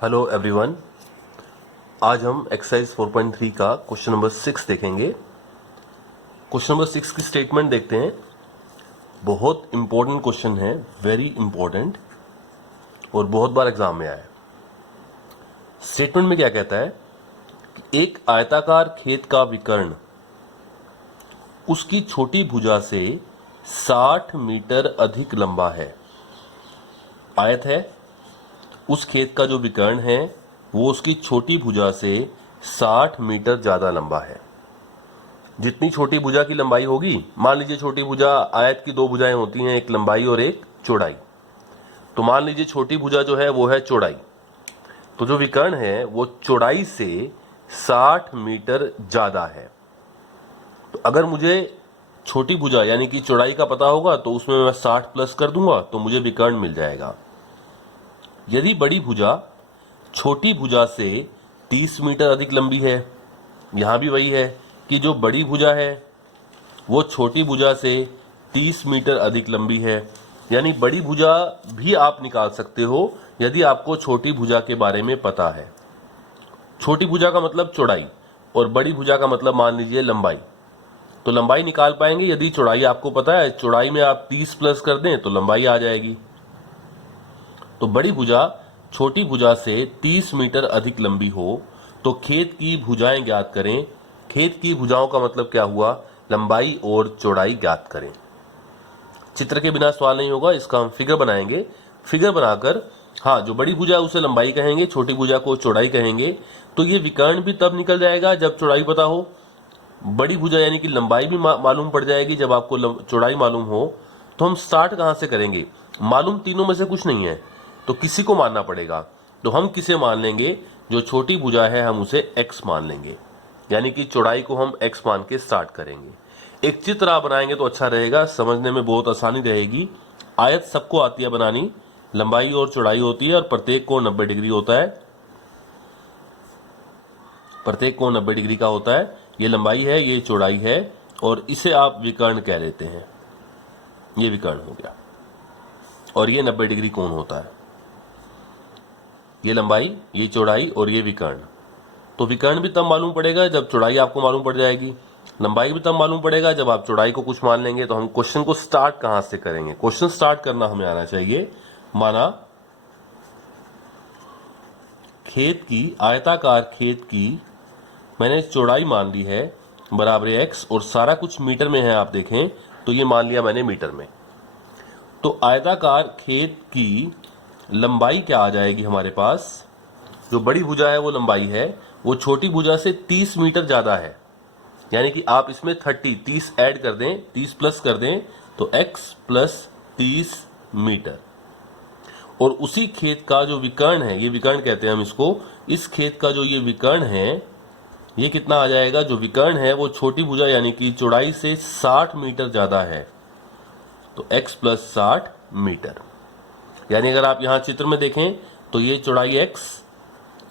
Hello everyone, आज हम exercise 4.3 का क्वेश्चन नंबर 6 देखेंगे। क्वेश्चन नंबर 6 की स्टेटमेंट देखते हैं। बहुत इंपॉर्टेंट क्वेश्चन है, वेरी इंपॉर्टेंट, और बहुत बार एग्जाम में आया है। स्टेटमेंट में क्या कहता है कि एक आयताकार खेत का विकर्ण उसकी छोटी भुजा से 60 मीटर अधिक लंबा है। आयत है, उस खेत का जो विकर्ण है वो उसकी छोटी भुजा से 60 मीटर ज्यादा लंबा है। जितनी छोटी भुजा की लंबाई होगी, मान लीजिए छोटी भुजा, आयत की दो भुजाएं होती हैं, एक लंबाई और एक चौड़ाई। तो मान लीजिए छोटी भुजा जो है वो है चौड़ाई, तो जो विकर्ण है वो चौड़ाई से 60 मीटर ज्यादा है। तो अगर मुझे छोटी भुजा यानी कि चौड़ाई का पता होगा तो उसमें मैं 60 प्लस कर दूंगा तो मुझे विकर्ण मिल जाएगा। यदि बड़ी भुजा छोटी भुजा से 30 मीटर अधिक लंबी है, यहां भी वही है कि जो बड़ी भुजा है वो छोटी भुजा से 30 मीटर अधिक लंबी है, यानी बड़ी भुजा भी आप निकाल सकते हो यदि आपको छोटी भुजा के बारे में पता है। छोटी भुजा का मतलब चौड़ाई और बड़ी भुजा का मतलब मान लीजिए लंबाई। तो लंबाई निकाल पाएंगे यदि चौड़ाई आपको पता है। चौड़ाई में आप 30 प्लस कर दें तो लंबाई आ जाएगी। तो बड़ी भुजा छोटी भुजा से 30 मीटर अधिक लंबी हो तो खेत की भुजाएं ज्ञात करें। खेत की भुजाओं का मतलब क्या हुआ, लंबाई और चौड़ाई ज्ञात करें। चित्र के बिना सवाल नहीं होगा, इसका हम फिगर बनाएंगे। फिगर बनाकर, हाँ, जो बड़ी भुजा है उसे लंबाई कहेंगे, छोटी भुजा को चौड़ाई कहेंगे। तो ये विकर्ण भी तब निकल जाएगा जब चौड़ाई पता हो। बड़ी भुजा यानी कि लंबाई भी मालूम पड़ जाएगी जब आपको चौड़ाई मालूम हो। तो हम स्टार्ट कहां से करेंगे, मालूम तीनों में से कुछ नहीं है तो किसी को मानना पड़ेगा। तो हम किसे मान लेंगे, जो छोटी भुजा है हम उसे x मान लेंगे, यानी कि चौड़ाई को हम x मान के स्टार्ट करेंगे। एक चित्र आप बनाएंगे तो अच्छा रहेगा, समझने में बहुत आसानी रहेगी। आयत सबको आती है बनानी, लंबाई और चौड़ाई होती है और प्रत्येक कोण 90 डिग्री होता है। प्रत्येक कोण 90 डिग्री का होता है। ये लंबाई है, ये चौड़ाई है और इसे आप विकर्ण कह लेते हैं। ये विकर्ण हो गया और ये 90 डिग्री कोण होता है। ये लंबाई, ये चौड़ाई और ये विकर्ण। तो विकर्ण भी तब मालूम पड़ेगा जब चौड़ाई आपको मालूम पड़ जाएगी। लंबाई भी तब मालूम पड़ेगा जब आप चौड़ाई को कुछ मान लेंगे। तो हम क्वेश्चन को स्टार्ट कहां से करेंगे, क्वेश्चन स्टार्ट करना हमें आना चाहिए। माना खेत की, आयताकार खेत की मैंने चौड़ाई मान ली है बराबर x, और सारा कुछ मीटर में है। आप देखें तो ये मान लिया मैंने मीटर में। तो आयताकार खेत की लंबाई क्या आ जाएगी हमारे पास, जो बड़ी भुजा है वो लंबाई है, वो छोटी भुजा से 30 मीटर ज्यादा है। यानी कि आप इसमें 30 ऐड कर दें, 30 प्लस कर दें तो x प्लस 30 मीटर। और उसी खेत का जो विकर्ण है, ये विकर्ण कहते हैं हम इसको, इस खेत का जो ये विकर्ण है ये कितना आ जाएगा, जो विकर्ण है वो छोटी भुजा यानी कि चौड़ाई से 60 मीटर ज्यादा है। तो x प्लस 60 मीटर। यानी अगर आप यहां चित्र में देखें तो ये चौड़ाई x,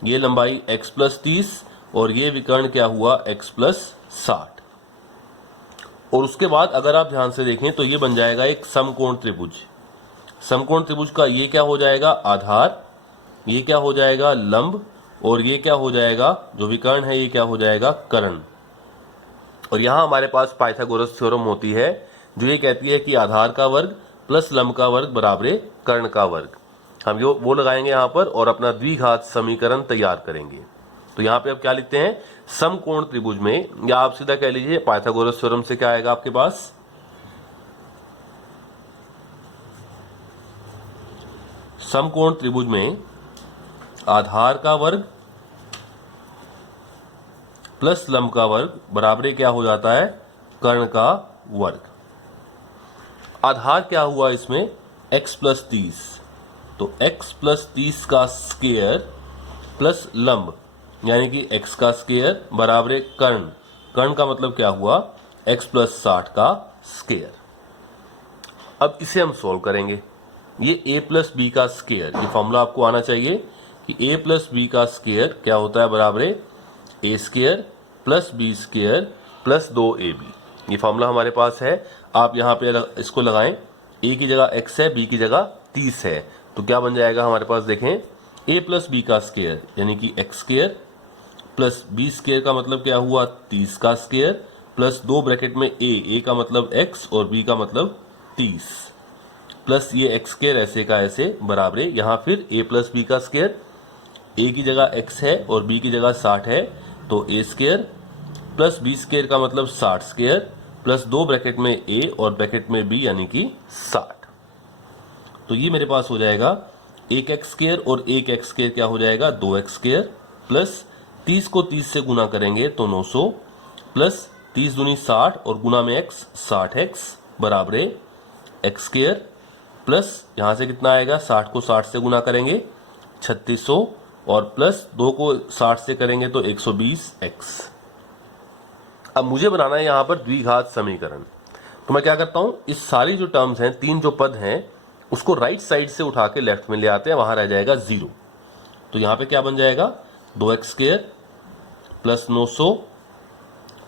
ये लंबाई x प्लस 30 और ये विकर्ण क्या हुआ x प्लस 60। और उसके बाद अगर आप ध्यान से देखें तो ये बन जाएगा एक समकोण त्रिभुज। समकोण त्रिभुज का ये क्या हो जाएगा, आधार, ये क्या हो जाएगा, लंब, और ये क्या हो जाएगा, जो विकर्ण है ये क्या हो जाएगा, कर्ण। और यहां हमारे पास पाइथागोरस थ्योरम होती है जो ये कहती है कि आधार का वर्ग प्लस लंब का वर्ग बराबर कर्ण का वर्ग। हम वो लगाएंगे यहां पर और अपना द्विघात समीकरण तैयार करेंगे। तो यहां पे अब क्या लिखते हैं, समकोण त्रिभुज में, या आप सीधा कह लीजिए पाइथागोरस थ्योरम से क्या आएगा आपके पास, समकोण त्रिभुज में आधार का वर्ग प्लस लंब का वर्ग बराबर क्या हो जाता है, कर्ण का वर्ग। आधार क्या हुआ इसमें, x प्लस 30, तो x प्लस 30 का स्क्वायर प्लस लंब यानी कि x का स्क्वायर बराबर कर्ण। कर्ण का मतलब क्या हुआ, x प्लस 60 का स्क्वायर। अब इसे हम सोल्व करेंगे। ये a प्लस बी का स्क्वायर, ये फॉर्मूला आपको आना चाहिए कि a प्लस बी का स्क्वायर क्या होता है, बराबर a square plus b square plus 2ab। ये फॉर्मूला हमारे पास है। आप यहाँ पे इसको लगाएं, a की जगह x है, b की जगह 30 है, तो क्या बन जाएगा हमारे पास, देखें a प्लस बी का स्क्वायर यानी कि x square plus b square का मतलब क्या हुआ 30 का स्क्वायर प्लस 2 ब्रैकेट में a का मतलब x और b का मतलब 30 प्लस ये एक्स स्क्वायर ऐसे का ऐसे बराबर है। यहाँ फिर a प्लस बी का स्क्वायर, a की जगह x है और b की जगह 60 है तो a square plus b square का मतलब 60 स्क्वायर प्लस 2 ब्रैकेट में a और ब्रैकेट में b यानी कि 60। तो ये मेरे पास हो जाएगा 1x स्क्वायर और 1x स्क्वायर क्या हो जाएगा 2x स्क्वायर प्लस 30 को 30 से गुना करेंगे तो 900 प्लस 30 दूनी 60 और गुना में x 60x बराबर एक्स स्क्वायर प्लस यहां से कितना आएगा 60 को 60 से गुना करेंगे 3600 और प्लस 2 को 60 से करेंगे तो 120x। अब मुझे बनाना है यहां पर द्विघात समीकरण। तो मैं क्या करता हूं, इस सारी जो टर्म्स हैं, तीन जो पद हैं, उसको राइट साइड से उठा के लेफ्ट में ले आते हैं, वहां रह जाएगा 0। तो यहां पे क्या बन जाएगा 2x square plus 900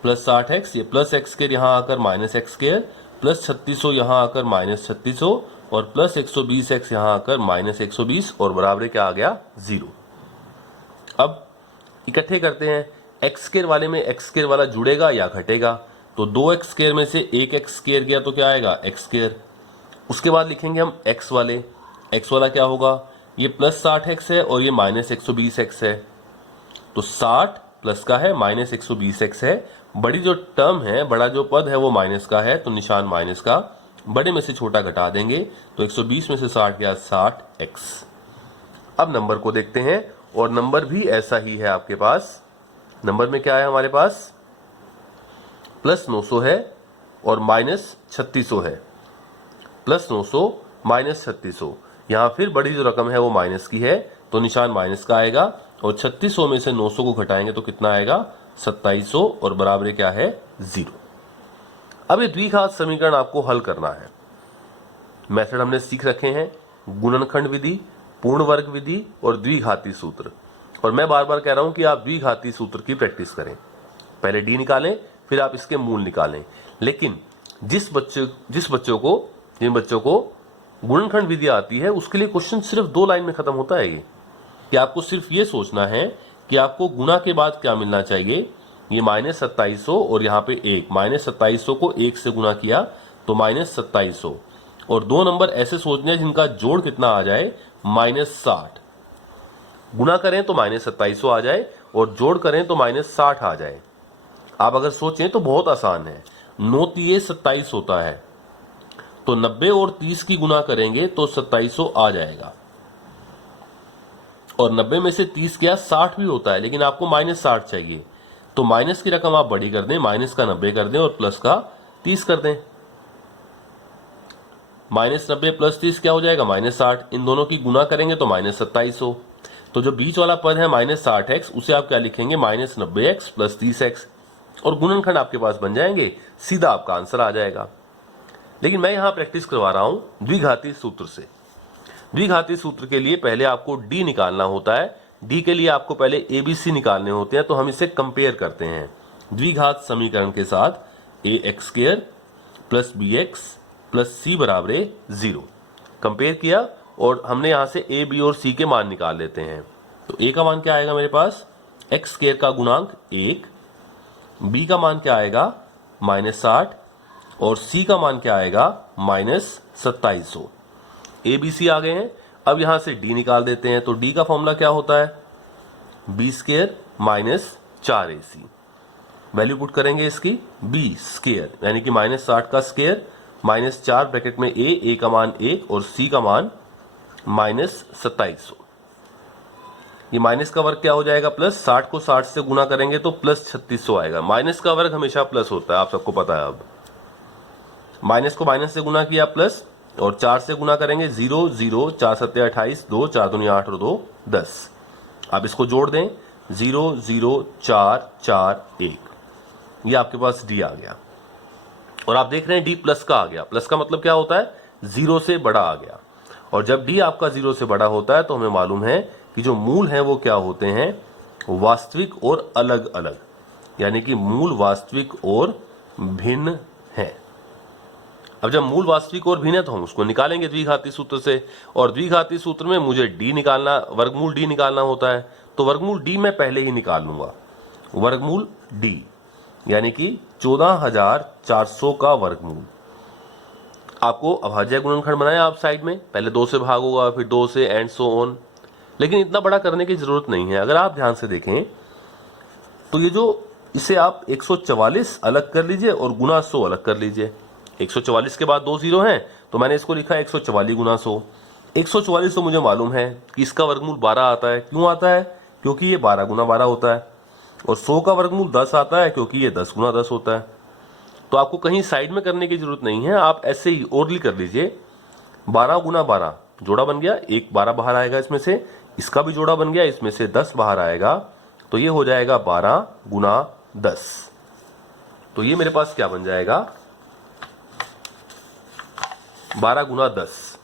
plus 60x, ये प्लस एक्स स्क्वायर यहां आकर माइनस एक्स स्क्वायर प्लस 3600 यहां आकर माइनस 3600 और प्लस 120x यहां आकर माइनस 120 और बराबर क्या आ गया 0। अब इकट्ठे करते हैं, एक्स स्क्वायर वाले में एक्स स्क्वायर वाला जुड़ेगा या घटेगा, तो 2x स्क्वायर में से एक एक्स स्क्वायर गया तो क्या आएगा एक्स स्क्वायर। उसके बाद लिखेंगे हम x वाले, x वाला क्या होगा, ये प्लस 60x है और ये माइनस 120x है, तो 60 प्लस का है माइनस 120x है। बड़ी जो टर्म है, बड़ा जो पद है वो माइनस का है तो निशान माइनस का, बड़े में से छोटा घटा देंगे तो 120 में से 60 गया 60x। अब नंबर को देखते हैं और नंबर भी ऐसा ही है आपके पास। नंबर में क्या है हमारे पास प्लस 900 है और माइनस 3600 है, प्लस 900 माइनस 3600। यहां फिर बड़ी जो रकम है वो माइनस की है तो निशान माइनस का आएगा और 3600 में से 900 को घटाएंगे तो कितना आएगा 2700 और बराबर क्या है 0। अब ये द्विघात समीकरण आपको हल करना है। मेथड हमने सीख रखे हैं, गुणनखंड विधि, पूर्ण वर्ग विधि और द्विघाती सूत्र। और मैं बार बार कह रहा हूं कि आप द्विघाती सूत्र की प्रैक्टिस करें, पहले डी निकालें फिर आप इसके मूल निकालें। लेकिन जिन बच्चों को गुणनखंड विधि आती है उसके लिए क्वेश्चन सिर्फ 2 लाइन में खत्म होता है ये, कि आपको सिर्फ ये सोचना है कि आपको गुणा के बाद क्या मिलना चाहिए। ये माइनस 2700 और यहाँ पे 1, माइनस 2700 को 1 से गुना किया तो माइनस 2700 और 2 नंबर ऐसे सोचने हैं जिनका जोड़ कितना आ जाए माइनस 60। गुना करें तो माइनस 2700 आ जाए और जोड़ करें तो माइनस 60 आ जाए। आप अगर सोचें तो बहुत आसान है, 9 तिये 27 होता है तो 90 और 30 की गुना करेंगे तो 2700 आ जाएगा और 90 में से 30 क्या 60 भी होता है, लेकिन आपको माइनस 60 चाहिए तो माइनस की रकम आप बड़ी कर दें, माइनस का 90 कर दें और प्लस का 30 कर दें। माइनस 90 प्लस 30 क्या हो जाएगा माइनस 60, इन दोनों की गुना करेंगे तो माइनस 2700। तो जो बीच वाला पद है माइनस 60x उसे आप क्या लिखेंगे माइनस 90x प्लस 30x और गुणनखंड आपके पास बन जाएंगे, सीधा आपका आंसर आ जाएगा। लेकिन मैं यहां प्रैक्टिस करवा रहा हूं द्विघाती सूत्र से। द्विघाती सूत्र के लिए पहले आपको डी निकालना होता है, डी के लिए आपको पहले एबीसी निकालने होते हैं। तो हम इसे कंपेयर करते हैं द्विघात समीकरण के साथ, A X square plus B X plus C बराबर 0। कंपेयर किया और हमने यहां से ए बी और सी के मान निकाल लेते हैं। तो ए का मान क्या आएगा मेरे पास एक्स स्क्वायर का गुणांक 1, बी का मान क्या आएगा माइनस 60 और सी का मान क्या आएगा माइनस 2700। ए बी सी आ गए हैं। अब यहां से डी निकाल देते हैं। तो डी का फॉर्मूला क्या होता है b square minus 4ac। Value put करेंगे इसकी बी स्क्वायर यानी कि माइनस 60 का स्क्वायर माइनस 4 ब्रैकेट में ए का मान 1 और सी का मान माइनस 2700। ये माइनस का वर्ग क्या हो जाएगा प्लस, 60 को 60 से गुना करेंगे तो प्लस 3600 आएगा। माइनस का वर्ग हमेशा प्लस होता है, आप सबको पता है। अब माइनस को माइनस से गुना किया प्लस और 4 से गुना करेंगे 0 0 4 7 28 2 4 दूनी 8 और 2 10। आप इसको जोड़ दें 0 0 4 4 1, ये आपके पास डी आ गया। और आप देख रहे हैं डी प्लस का आ गया। प्लस का मतलब क्या होता है 0 से बड़ा आ गया। और जब डी आपका 0 से बड़ा होता है तो हमें मालूम है कि जो मूल हैं वो क्या होते हैं वास्तविक और अलग अलग, यानी कि मूल वास्तविक और भिन्न है। अब जब मूल, वास्तविक और भिन्न है तो हम उसको निकालेंगे द्विघाती सूत्र से, और द्विघाती सूत्र में मुझे डी निकालना, वर्गमूल डी निकालना होता है, तो वर्गमूल डी मैं पहले ही निकाल लूंगा। वर्गमूल डी यानी कि 14,400 का वर्गमूल। आपको अभाज्य गुणनखंड बनाया आप साइड में, पहले 2 से भाग होगा, फिर 2 से एंड सो ऑन, लेकिन इतना बड़ा करने की जरूरत नहीं है। अगर आप ध्यान से देखें तो ये जो, इसे आप 144 अलग कर लीजिए और गुना 100 अलग कर लीजिए। 144 के बाद 2 जीरो हैं तो मैंने इसको लिखा 144 गुना 100। 144 तो मुझे मालूम है कि इसका वर्गमूल 12 आता है। क्यों आता है? क्योंकि ये 12 गुना 12 होता है। और 100 का वर्गमूल 10 आता है क्योंकि ये 10 गुना 10 होता है। तो आपको कहीं साइड में करने की जरूरत नहीं है, आप ऐसे ही ओरली कर लीजिए। 12 गुना 12 जोड़ा बन गया, एक 12 बाहर आएगा इसमें से, इसका भी जोड़ा बन गया, इसमें से 10 बाहर आएगा, तो ये हो जाएगा 12 गुना 10। तो ये मेरे पास क्या बन जाएगा? 12 गुना 10।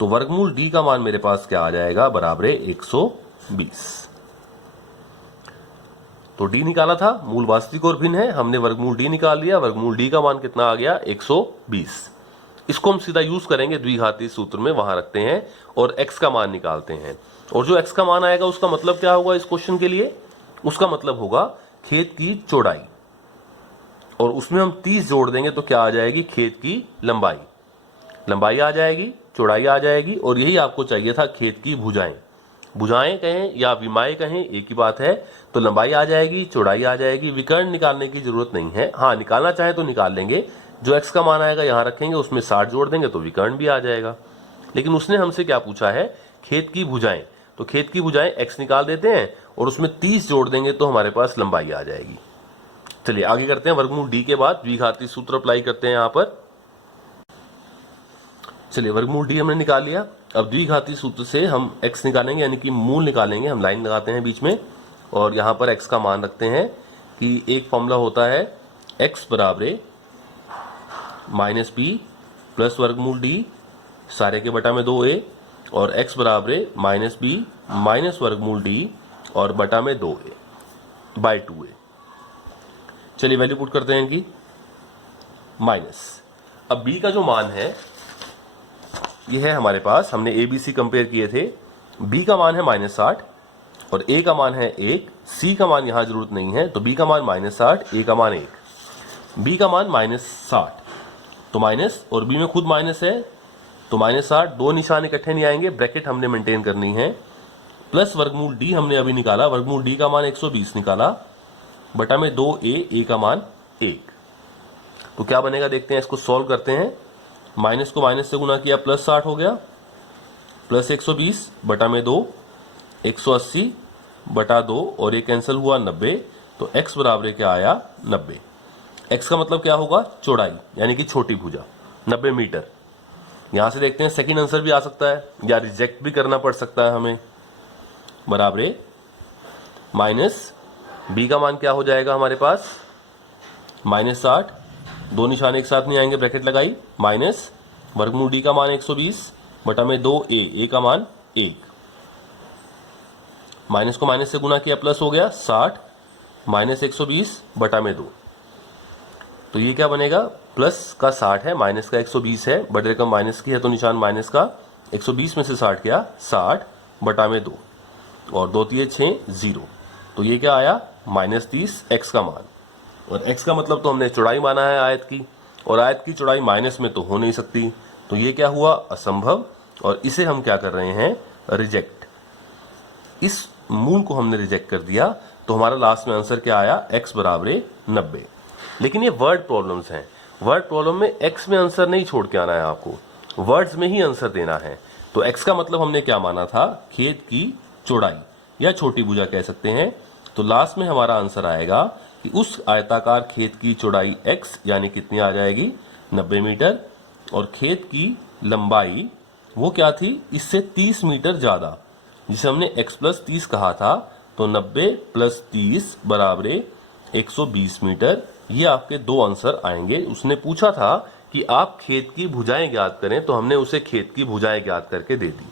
तो वर्गमूल डी का मान मेरे पास क्या आ जाएगा? बराबर 120। तो डी निकाला था, मूल वास्तविक और भिन्न है, हमने वर्गमूल डी निकाल लिया। वर्गमूल डी का मान कितना आ गया? 120। इसको हम सीधा यूज करेंगे द्विघाती सूत्र में, वहां रखते हैं और x का मान निकालते हैं। और जो x का मान आएगा उसका मतलब क्या होगा इस क्वेश्चन के लिए? उसका मतलब होगा खेत की चौड़ाई, और उसमें हम 30 जोड़ देंगे तो क्या आ जाएगी? खेत की लंबाई। लंबाई आ जाएगी, चौड़ाई आ जाएगी, और यही आपको चाहिए था, खेत की भुजाएं। भुजाएं कहें या विमाएं कहें, एक ही बात है। तो लंबाई आ जाएगी, चौड़ाई आ जाएगी, विकर्ण निकालने की जरूरत नहीं है। हाँ, निकालना चाहे तो निकाल लेंगे। जो x का मान आएगा यहां रखेंगे, उसमें 60 जोड़ देंगे तो विकर्ण भी आ जाएगा। लेकिन उसने हमसे क्या पूछा है? खेत की भुजाएं। तो खेत की भुजाएं x निकाल देते हैं और उसमें 30 जोड़ देंगे तो हमारे पास लंबाई आ जाएगी। चलिए आगे करते हैं। वर्गमूल डी के बाद द्विघाती सूत्र अप्लाई करते हैं यहां पर। चलिए, वर्गमूल डी हमने निकाल लिया। अब द्विघाती सूत्र से हम x निकालेंगे, यानी कि मूल निकालेंगे। हम लाइन लगाते हैं बीच में और यहां पर x का मान रखते हैं कि एक फॉर्मूला होता है x बराबर माइनस बी प्लस वर्गमूल डी सारे के बटा में 2a, और x बराबर माइनस बी माइनस वर्गमूल डी और बटा में 2a बाय 2a। चलिए वैल्यू पुट करते हैं इनकी। माइनस, अब b का जो मान है ये है हमारे पास, हमने ए बी सी कंपेयर किए थे। b का मान है -60 और a का मान है 1, c का मान यहां जरूरत नहीं है, तो b का मान -60, a का मान 1। b का मान -60 तो माइनस, और b में खुद माइनस है तो -60, दो निशान इकट्ठे नहीं आएंगे, ब्रैकेट हमने मेंटेन करनी है। प्लस वर्गमूल d हमने अभी निकाला, वर्गमूल d का मान 120 निकाला, बटा में 2a, a का मान 1। तो क्या बनेगा देखते हैं, इसको सॉल्व करते हैं। माइनस को माइनस से गुना किया, प्लस 60 हो गया, प्लस 120 बटा में 2, 180 बटा 2, और ये कैंसिल हुआ 90। तो x बराबर क्या आया? 90। x का मतलब क्या होगा? चौड़ाई, यानी कि छोटी भुजा, 90 मीटर। यहां से देखते हैं सेकंड आंसर भी आ सकता है या रिजेक्ट भी करना पड़ सकता है हमें। बराबर माइनस b का मान क्या हो जाएगा हमारे पास? -60, दो निशान एक साथ नहीं आएंगे, ब्रैकेट लगाई, माइनस वर्गमूल d का मान 120 बटा में 2a, a का मान 1। माइनस को माइनस से गुना किया, प्लस हो गया 60 माइनस 120 बटा में 2। तो ये क्या बनेगा? प्लस का 60 है, माइनस का 120 है, बड़े रकम माइनस की है तो निशान माइनस का, 120 में से 60 किया, 60 बटा में 2, और 2 3 6 0। तो ये क्या आया? -30 x का मान। और x का मतलब तो हमने चौड़ाई माना है आयत की, और आयत की चौड़ाई माइनस में तो हो नहीं सकती, तो ये क्या हुआ? असंभव। और इसे हम क्या कर रहे हैं? रिजेक्ट। इस मूल को हमने रिजेक्ट कर दिया, तो हमारा लास्ट में आंसर क्या आया? x बराबर 90। लेकिन ये वर्ड प्रॉब्लम्स हैं। वर्ड प्रॉब्लम में x में आंसर नहीं छोड़ के आना है, आपको वर्ड्स में ही आंसर देना है। तो x का मतलब हमने क्या माना था? खेत की चौड़ाई या छोटी भुजा कह सकते हैं। तो लास्ट में हमारा आंसर आएगा कि उस आयताकार खेत की चौड़ाई x यानी कितनी आ जाएगी? 90 मीटर, और खेत की लंबाई वो क्या थी? इससे 30 मीटर ज्यादा, जिसे हमने x + 30 कहा था। तो 90 + 30 बराबर 120 मीटर। ये आपके दो आंसर आएंगे। उसने पूछा था कि आप खेत की भुजाएं ज्ञात करें, तो हमने उसे खेत की भुजाएं ज्ञात करके दे दी।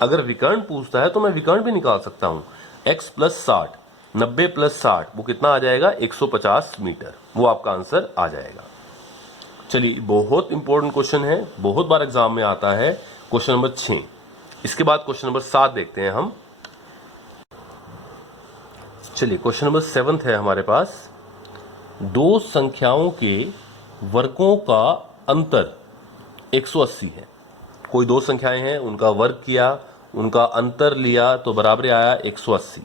अगर विकर्ण पूछता है तो मैं विकर्ण भी निकाल सकता हूं। x + 60, 90 + 60 वो कितना आ जाएगा? 150 मीटर। वो आपका आंसर आ जाएगा। चलिए, बहुत इंपॉर्टेंट क्वेश्चन है, बहुत बार एग्जाम में आता है, क्वेश्चन नंबर 6। इसके बाद क्वेश्चन नंबर 7 देखते हैं हम। चलिए, क्वेश्चन नंबर 7 है हमारे पास। दो संख्याओं के वर्गों का अंतर 180 है। कोई दो संख्याएं हैं, उनका वर्ग किया, उनका अंतर लिया तो बराबर आया 180।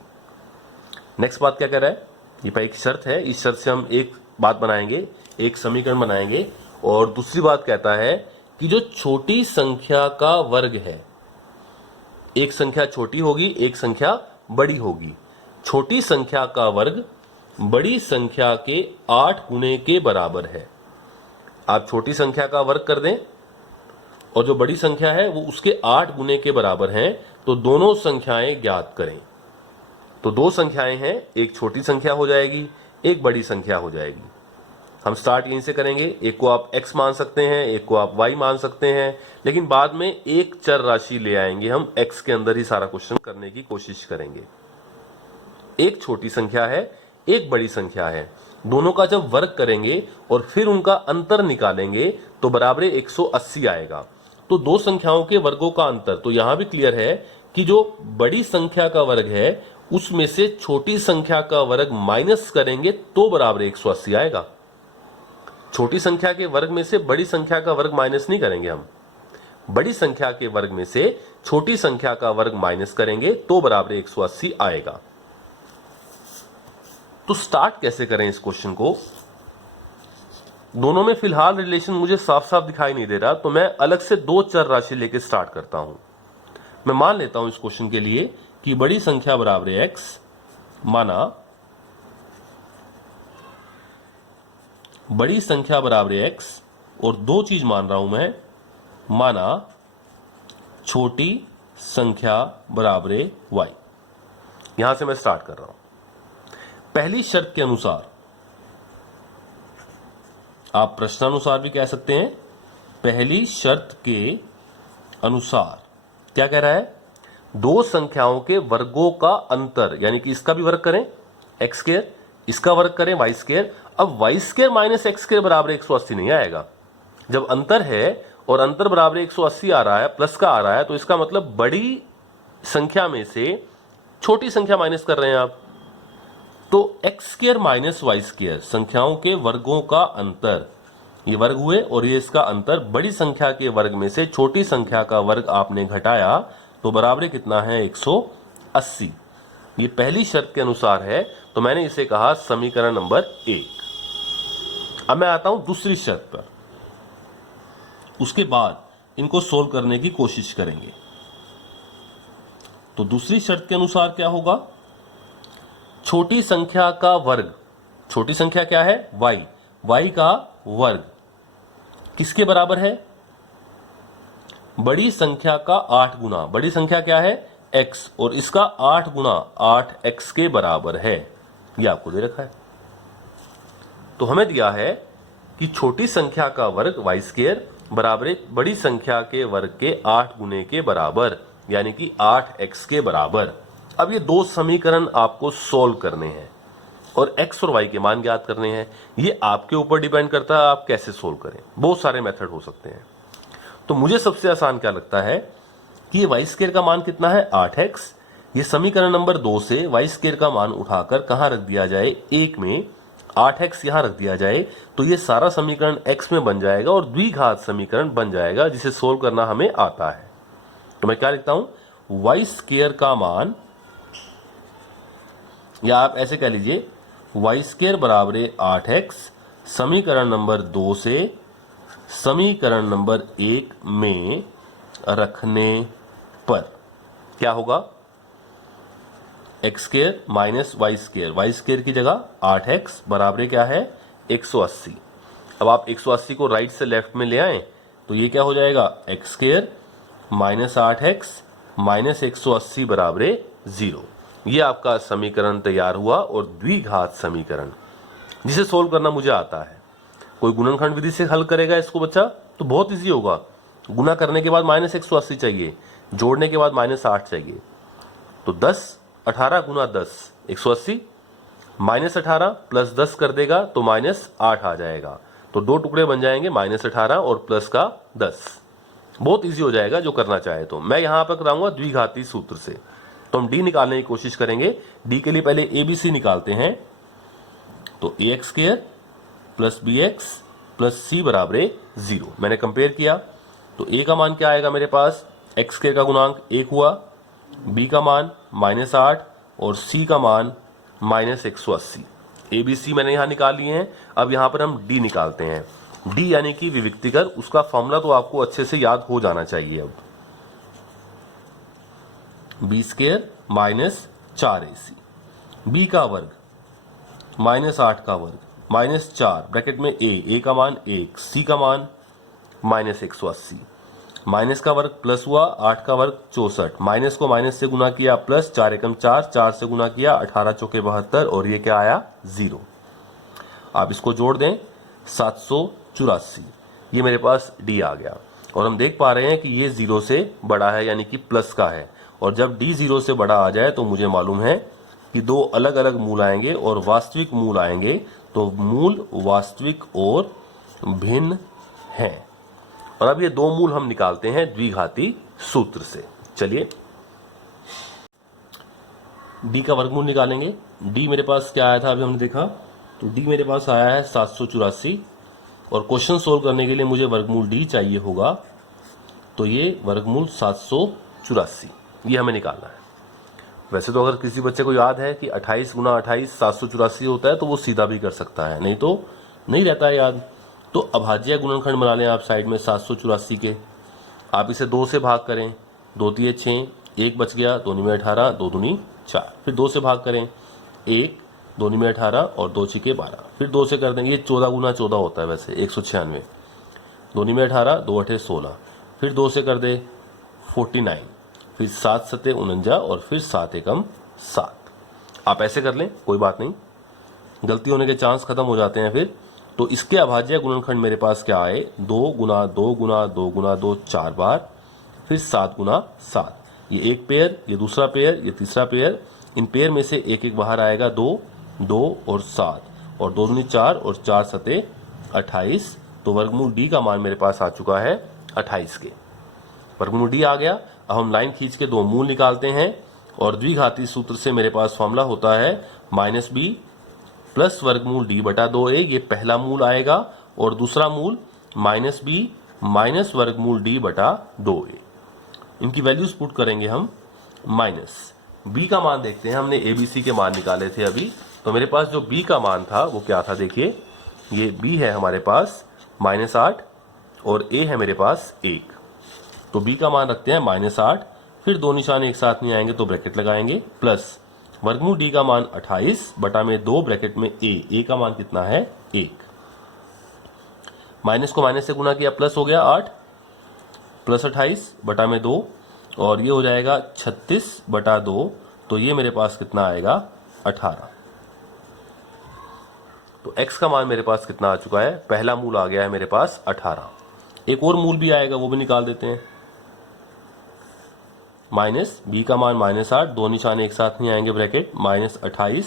नेक्स्ट बात क्या कह रहा है, ये पर एक शर्त है, इस शर्त से हम एक बात बनाएंगे, एक समीकरण बनाएंगे। और दूसरी बात कहता है कि जो छोटी संख्या का वर्ग है, एक संख्या छोटी होगी, एक संख्या बड़ी होगी। छोटी संख्या का वर्ग बड़ी संख्या के 8 गुने के बराबर है। आप छोटी संख्या का वर्ग कर दें और जो बड़ी संख्या है वो उसके 8 गुने के बराबर है, तो दोनों संख्याएं ज्ञात करें। तो दो संख्याएं हैं, एक छोटी संख्या हो जाएगी, एक बड़ी संख्या हो जाएगी। हम स्टार्ट यहीं से करेंगे। एक को आप x मान सकते हैं, एक को आप y मान सकते हैं, लेकिन बाद में एक चर राशि ले आएंगे। हम x के अंदर ही सारा क्वेश्चन करने की कोशिश करेंगे। एक छोटी संख्या है, एक बड़ी संख्या है, दोनों का जब वर्ग करेंगे और फिर उनका अंतर निकालेंगे तो बराबर 180 आएगा। तो दो संख्याओं के वर्गों का अंतर, तो यहां भी क्लियर है कि जो बड़ी संख्या का वर्ग है उसमें से छोटी संख्या का वर्ग माइनस करेंगे तो बराबर 180 आएगा। छोटी संख्या के वर्ग में से बड़ी संख्या का वर्ग माइनस नहीं करेंगे हम, बड़ी संख्या के वर्ग में से छोटी संख्या का वर्ग माइनस करेंगे तो बराबर 180 आएगा। तो स्टार्ट कैसे करें इस क्वेश्चन को? दोनों में फिलहाल रिलेशन मुझे साफ साफ दिखाई नहीं दे रहा, तो मैं अलग से दो चर राशि लेके स्टार्ट करता हूं। मैं मान लेता हूं इस क्वेश्चन के लिए कि बड़ी संख्या बराबर है x, माना बड़ी संख्या बराबर है x, और दो चीज मान रहा हूं मैं, माना छोटी संख्या बराबर है y। यहां से मैं स्टार्ट कर रहा हूं। पहली शर्त के अनुसार, आप प्रश्नानुसार भी कह सकते हैं, पहली शर्त के अनुसार क्या कह रहा है, दो संख्याओं के वर्गों का अंतर, यानी कि इसका भी वर्ग करें एक्स स्क्वायर, इसका वर्ग करें वाई स्क्वायर। अब y square minus x square बराबर 180 नहीं आएगा। जब अंतर है और अंतर बराबर 180 आ रहा है, प्लस का आ रहा है, तो इसका मतलब बड़ी संख्या में से छोटी संख्या माइनस कर रहे हैं आप। तो x square minus y square, संख्याओं के वर्गों का अंतर, ये वर्ग हुए और ये इसका अंतर, बड़ी संख्या के वर्ग में से छोटी संख्या का वर्ग आपने घटाया तो बराबर कितना है 180। ये पहली शर्त के अनुसार है, तो मैंने इसे कहा समीकरण नंबर 1। अब मैं आता हूं दूसरी शर्त पर, उसके बाद इनको सोल्व करने की कोशिश करेंगे। तो दूसरी शर्त के अनुसार क्या होगा, छोटी संख्या का वर्ग, छोटी संख्या क्या है y, y का वर्ग किसके बराबर है, बड़ी संख्या का 8 गुना, बड़ी संख्या क्या है x, और इसका 8 गुना 8x के बराबर है। यह आपको दे रखा है। तो हमें दिया है कि छोटी संख्या का वर्ग वाई स्क्वायर बराबर बड़ी संख्या के वर्ग के 8 गुने के बराबर, यानी कि 8x के बराबर। अब ये दो समीकरण आपको सोल्व करने हैं और x और y के मान ज्ञात करने हैं। ये आपके ऊपर डिपेंड करता है आप कैसे सोल्व करें। बहुत सारे मेथड हो सकते हैं। तो मुझे सबसे आसान क्या लगता है कि ये वाई स्क्वायर का मान कितना है 8x। ये समीकरण नंबर 2 से वाई स्क्वायर का मान उठाकर कहां रख दिया जाए, 1 में 8x यहां रख दिया जाए, तो ये सारा समीकरण x में बन जाएगा और द्विघात समीकरण बन जाएगा, जिसे सोल्व करना हमें आता है। तो मैं क्या लिखता हूं, वाई स्क्वायर का मान, या आप ऐसे कह लीजिए वाई स्क्वायर बराबर 8x समीकरण नंबर 2 से समीकरण नंबर 1 में रखने पर क्या होगा, x square minus y square, y square की जगह 8x बराबर क्या है 180। अब आप 180 को राइट से लेफ्ट में ले आए तो ये क्या हो जाएगा, x square minus 8x minus 180 बराबर 0। ये आपका समीकरण तैयार हुआ और द्विघात समीकरण, जिसे सोल्व करना मुझे आता है। कोई गुणनखंड विधि से हल करेगा इसको बच्चा तो बहुत इजी होगा। गुना करने के बाद माइनस 180 चाहिए, जोड़ने के बाद माइनस 8 चाहिए, तो 10 18 गुना 10 180, माइनस 18 प्लस 10 कर देगा तो माइनस 8 आ जाएगा। तो दो टुकड़े बन जाएंगे -18 और प्लस का 10। बहुत इजी हो जाएगा जो करना चाहे तो। मैं यहां पर कराऊंगा द्विघाती सूत्र से। तो हम डी निकालने की कोशिश करेंगे। डी के लिए पहले एबीसी निकालते हैं। तो ax square plus bx plus c बराबर 0। मैंने कंपेयर किया तो a का मान क्या आएगा मेरे पास, x स्क्वायर का गुणांक 1 हुआ, b का मान -8 और c का मान -180। एबीसी मैंने यहां निकाल लिए हैं। अब यहां पर हम डी निकालते हैं। डी यानी कि विविक्तिकर, उसका फॉर्मूला तो आपको अच्छे से याद हो जाना चाहिए। अब बी स्क्वायर -4ac, बी का वर्ग -8 का वर्ग -4 ब्रैकेट में a का मान 1, c का मान -180, माइनस का वर्ग प्लस हुआ, 8 का वर्ग 64, माइनस को माइनस से गुना किया प्लस, 4 एकम 4, 4 से गुना किया 18 चौके 72 और ये क्या आया 0। आप इसको जोड़ दें 784, ये मेरे पास डी आ गया। और हम देख पा रहे हैं कि ये 0 से बड़ा है यानी कि प्लस का है। और जब डी 0 से बड़ा आ जाए तो मुझे मालूम है कि दो अलग अलग मूल आएंगे और वास्तविक मूल आएंगे। तो मूल वास्तविक और भिन्न हैं। और अब ये दो मूल हम निकालते हैं द्विघाती सूत्र से। चलिए डी का वर्गमूल निकालेंगे। डी मेरे पास क्या आया था अभी हमने देखा, तो डी मेरे पास आया है 784 और क्वेश्चन सोल्व करने के लिए मुझे वर्गमूल डी चाहिए होगा। तो ये वर्गमूल 784 ये हमें निकालना है। वैसे तो अगर किसी बच्चे को याद है कि 28 गुना 28 784 होता है तो वो सीधा भी कर सकता है, नहीं तो नहीं रहता है याद। तो अभाज्य गुणनखंड बना लें आप साइड में 784 के। आप इसे 2 से भाग करें, 2 तिये 6, 1 बच गया, 2 में 18, 2 दूनी 4। फिर 2 से भाग करें, 1, 2 में 18 और 2 छिके 12। फिर 2 से कर देंगे, ये 14 गुना 14 होता है वैसे 196। 2 में 18, 2 अठे 16। फिर 2 से कर दे 49, फिर 7 सते 49 और फिर 7 एकम 7। आप ऐसे कर लें, कोई बात नहीं, गलती होने के चांस खत्म हो जाते हैं फिर। तो इसके अभाज्य गुणनखंड मेरे पास क्या आए, 2 गुना 2 गुना 2 गुना 2 4 बार, फिर 7 गुना 7। ये एक पेयर, ये दूसरा पेयर, ये तीसरा पेयर। इन पेयर में से एक एक बाहर आएगा, 2 2 और 7 और 2 दूनी 4 और 4 सते 28। तो वर्गमूल डी का मान मेरे पास आ चुका है 28 के। वर्गमूल डी आ गया। अब हम लाइन खींच के दो मूल निकालते हैं और द्विघाती सूत्र से मेरे पास फॉर्मूला होता है -b प्लस वर्गमूल d बटा 2a। ये पहला मूल आएगा और दूसरा मूल -b माइनस वर्गमूल d बटा 2a। इनकी वैल्यूज पुट करेंगे हम। माइनस b का मान देखते हैं, हमने abc के मान निकाले थे अभी। तो मेरे पास जो b का मान था वो क्या था, देखिए ये b है हमारे पास -8 और a है मेरे पास 1। तो b का मान रखते हैं -8, फिर दो निशान एक साथ नहीं आएंगे तो ब्रैकेट लगाएंगे, प्लस वर्गमूल d का मान 28 बटा में 2 ब्रैकेट में a का मान कितना है 1। माइनस को माइनस से गुना किया प्लस हो गया 8 प्लस 28 बटा में 2 और ये हो जाएगा 36 बटा 2। तो ये मेरे पास कितना आएगा 18। तो x का मान मेरे पास कितना आ चुका है, पहला मूल आ गया है मेरे पास 18। एक और मूल भी आएगा, वो भी निकाल देते हैं। माइनस b का मान -8, दो निशान एक साथ नहीं आएंगे, ब्रैकेट -28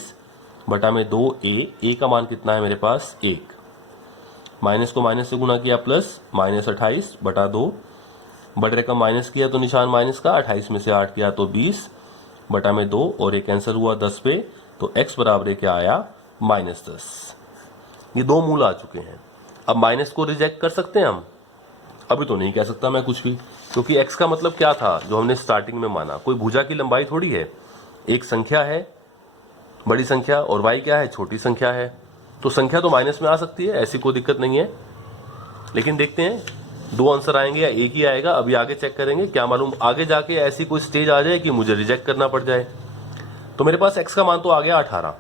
बटा में 2a का मान कितना है मेरे पास 1। माइनस को माइनस से गुना किया प्लस -28 बटा 2, बड़े रकम माइनस किया तो निशान माइनस का, 28 में से 8 किया तो 20 बटा में 2 और एक कैंसिल हुआ 10 पे। तो x बराबर क्या आया -10। ये दो मूल आ चुके हैं। अब माइनस को रिजेक्ट कर सकते हैं हम, अभी तो नहीं कह सकता मैं कुछ भी, क्योंकि x का मतलब क्या था जो हमने स्टार्टिंग में माना, कोई भुजा की लंबाई थोड़ी है। एक संख्या है बड़ी संख्या और y क्या है छोटी संख्या है, तो संख्या तो माइनस में आ सकती है, ऐसी कोई दिक्कत नहीं है। लेकिन देखते हैं दो आंसर आएंगे या एक ही आएगा, अभी आगे चेक करेंगे, क्या मालूम आगे जाके ऐसी कोई स्टेज आ जाए कि मुझे रिजेक्ट करना पड़ जाए। तो मेरे पास x का मान तो आ गया 18,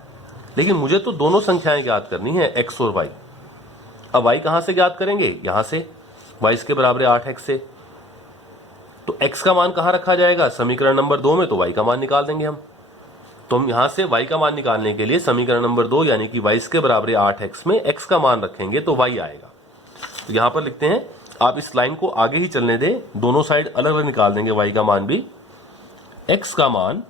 लेकिन मुझे तो दोनों संख्याएं ज्ञात करनी है, x और y। अब y कहां से ज्ञात करेंगे, यहां से, y इसके बराबर 8x से। तो x का मान कहां रखा जाएगा, समीकरण नंबर 2 में, तो y का मान निकाल देंगे हम। तो हम यहां से y का मान निकालने के लिए समीकरण नंबर 2 यानी कि y इसके बराबर 8x में x का मान रखेंगे तो y आएगा। तो यहां पर लिखते हैं, आप इस लाइन को आगे ही चलने दें, दोनों साइड अलग अलग निकाल देंगे y का मान भी। x का मान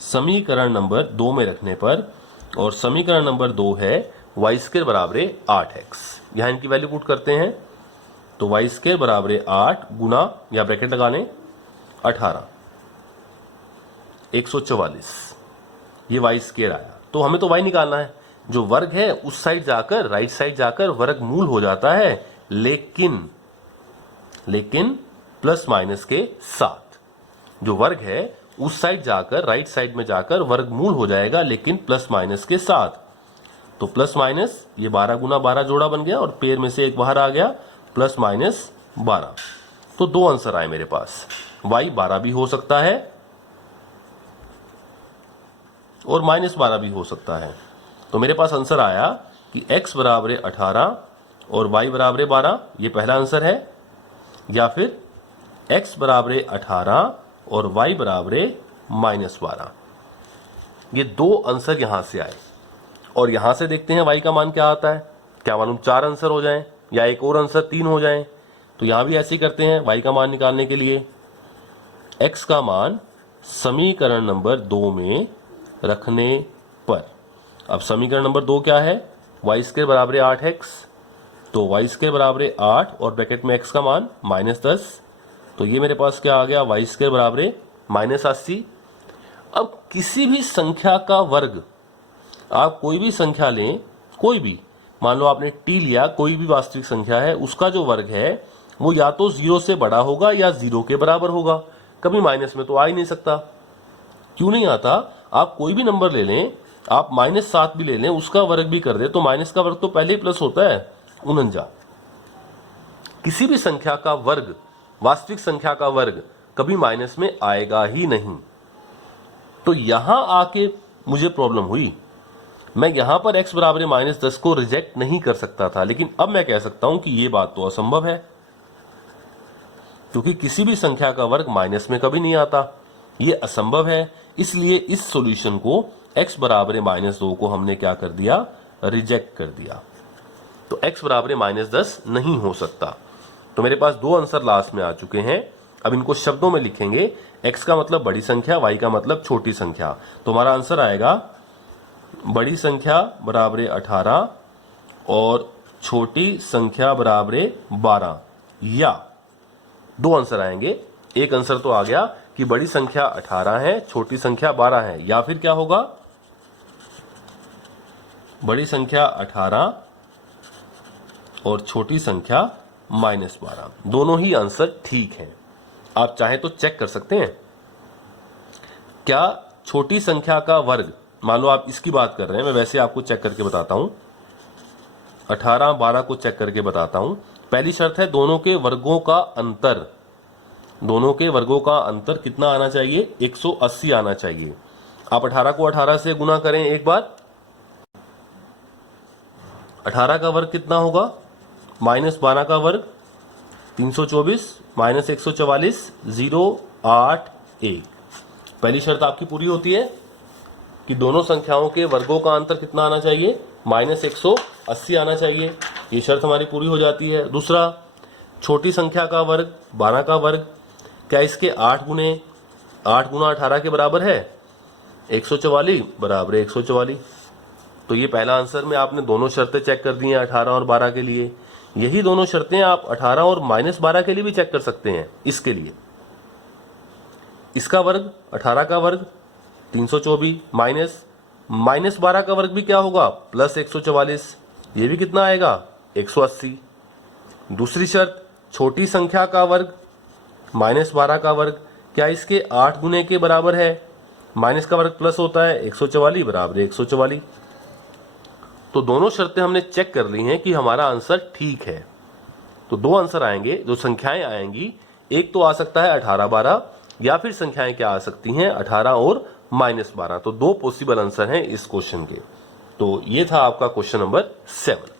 समीकरण नंबर 2 में रखने पर और समीकरण नंबर 2 है वाई स्क्वायर बराबर 8x। यहां इनकी वैल्यू पुट करते हैं तो वाई स्क्वायर बराबर 8 गुना, या ब्रैकेट लगा लें, 18 144, ये वाई स्क्वायर आया। तो हमें तो वाई निकालना है, जो वर्ग है उस साइड जाकर, राइट साइड जाकर वर्गमूल हो जाता है, लेकिन प्लस माइनस के साथ। जो वर्ग है उस साइड जाकर, राइट साइड में जाकर वर्गमूल हो जाएगा, लेकिन प्लस माइनस के साथ। तो प्लस माइनस, ये 12 गुना 12 जोड़ा बन गया और पेयर में से एक बाहर आ गया, प्लस माइनस 12। तो दो आंसर आए मेरे पास। वाई 12 भी हो सकता है और माइनस 12 भी हो सकता है। तो मेरे पास आंसर आया कि x बराबर 18 और y बराबर 12, ये पहला आंसर है, या फिर x बराबर 18 और y बराबर -12। ये दो आंसर यहां से आए। और यहां से देखते हैं y का मान क्या आता है। क्या मालूम 4 आंसर हो जाएं या एक और आंसर 3 हो जाएं। तो यहां भी ऐसे ही करते हैं। y का मान निकालने के लिए x का मान समीकरण नंबर 2 में रखने पर, अब समीकरण नंबर 2 क्या है, वाई स्क्वायर बराबर 8x। तो वाई स्क्वायर बराबर 8 और ब्रैकेट में x का मान -10। तो ये मेरे पास क्या आ गया, वाई स्क्वायर बराबर -80। अब किसी भी संख्या का वर्ग, आप कोई भी संख्या लें, कोई भी, मान लो आपने t लिया, कोई भी वास्तविक संख्या है, उसका जो वर्ग है वो या तो 0 से बड़ा होगा या 0 के बराबर होगा। कभी माइनस में तो आ ही नहीं सकता। क्यों नहीं आता, आप कोई भी नंबर ले लें, आप -7 भी ले लें, उसका वर्ग भी कर दे तो माइनस का वर्ग तो पहले ही प्लस होता है, 49। किसी भी संख्या का वर्ग, वास्तविक संख्या का वर्ग कभी माइनस में आएगा ही नहीं। तो यहां आके मुझे प्रॉब्लम हुई। मैं यहां पर x बराबर -10 को रिजेक्ट नहीं कर सकता था, लेकिन अब मैं कह सकता हूं कि यह बात तो असंभव है, क्योंकि किसी भी संख्या का वर्ग माइनस में कभी नहीं आता। यह असंभव है। इसलिए इस सॉल्यूशन को x बराबर -2 को हमने क्या कर दिया, रिजेक्ट कर दिया। तो x बराबर -10 नहीं हो सकता। तो मेरे पास दो आंसर लास्ट में आ चुके हैं। अब इनको शब्दों में लिखेंगे। x का मतलब बड़ी संख्या, y का मतलब छोटी संख्या। तो हमारा आंसर आएगा बड़ी संख्या बराबर 18 और छोटी संख्या बराबर 12, या दो आंसर आएंगे। एक आंसर तो आ गया कि बड़ी संख्या 18 है, छोटी संख्या 12 है, या फिर क्या होगा, बड़ी संख्या 18 और छोटी संख्या -12। दोनों ही आंसर ठीक हैं। आप चाहें तो चेक कर सकते हैं। क्या छोटी संख्या का वर्ग, मान लो आप इसकी बात कर रहे हैं, मैं वैसे आपको चेक करके बताता हूं, 18 12 को चेक करके बताता हूं। पहली शर्त है दोनों के वर्गों का अंतर, दोनों के वर्गों का अंतर कितना आना चाहिए, 180 आना चाहिए। आप 18 को 18 से गुना करें एक बार, 18 का वर्ग कितना होगा, -12 का वर्ग 324 -144 081। पहली शर्त आपकी पूरी होती है कि दोनों संख्याओं के वर्गों का अंतर कितना आना चाहिए, -180 आना चाहिए। ये शर्त हमारी पूरी हो जाती है। दूसरा, छोटी संख्या का वर्ग 12 का वर्ग, क्या इसके 8 गुना 18 के बराबर है, 144 बराबर 144। तो ये पहला आंसर में आपने दोनों शर्तें चेक कर दी हैं 18 और 12 के लिए। यही दोनों शर्तें आप 18 और -12 के लिए भी चेक कर सकते हैं। इसके लिए इसका वर्ग, 18 का वर्ग 324 -12 का वर्ग भी क्या होगा, +144, ये भी कितना आएगा, 180। दूसरी शर्त, छोटी संख्या का वर्ग -12 का वर्ग, क्या इसके 8 गुने के बराबर है, माइनस का वर्ग प्लस होता है, 144 बराबर 144। तो दोनों शर्तें हमने चेक कर ली हैं कि हमारा आंसर ठीक है। तो दो आंसर आएंगे, दो संख्याएं आएंगी। एक तो आ सकता है 18 12, या फिर संख्याएं क्या आ सकती हैं, 18 और -12। तो दो पॉसिबल आंसर हैं इस क्वेश्चन के। तो ये था आपका क्वेश्चन नंबर 7।